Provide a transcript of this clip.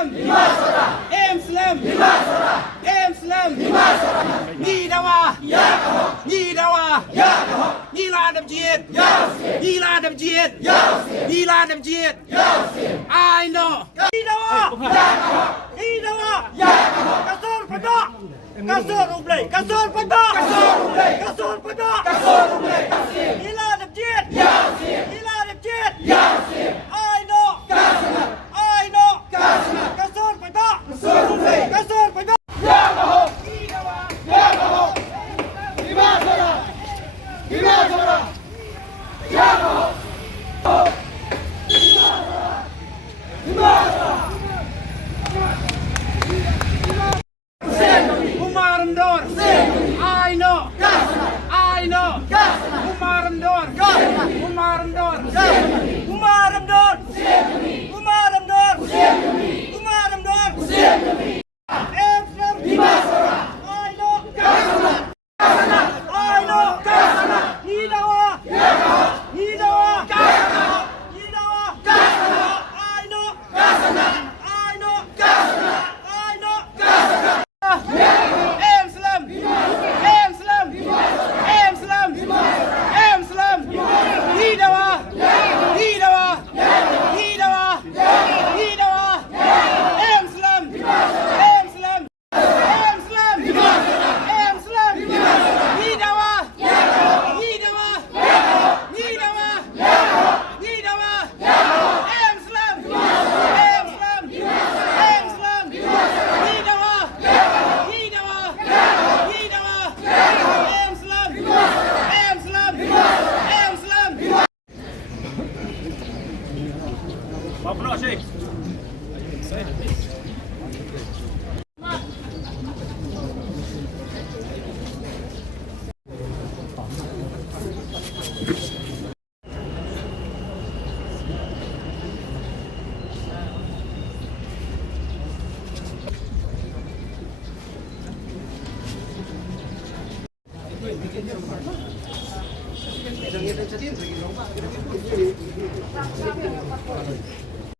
Islam, Islam, Islam, Nhi Dawa, Nhi Dawa, Nhi La Đâm Chiết, Nhi La Đâm Chiết, Nhi La Đâm Chiết. I know. Nhi Dawa, Nhi Dawa, Kasur Pada, Kasur Ublay, Kasur Pada, Kasur Pada, Nhi La Đâm Chiết, Nhi La Đâm Chiết. I know. I know. Kasur Pada, Kasur Pada. Umar Mdor, I know, I know, Umar Mdor, Umar Mdor, Umar Mdor, Umar Mdor, Umar Mdor. I know, I know, Nhi Dawa, Nhi Dawa, Nhi Dawa. I know, I know, I know. Islam, Islam, Islam, Islam. Nhi Dawa, Nhi Dawa, Nhi Dawa, Nhi Dawa. Islam, Islam, Islam, Islam. Nhi Dawa, Nhi Dawa, Nhi Dawa, Nhi Dawa. Islam, Islam, Islam. Nhi Dawa, Nhi Dawa, Nhi Dawa. Islam, Islam, Islam. Apa nak Syekh? Jangan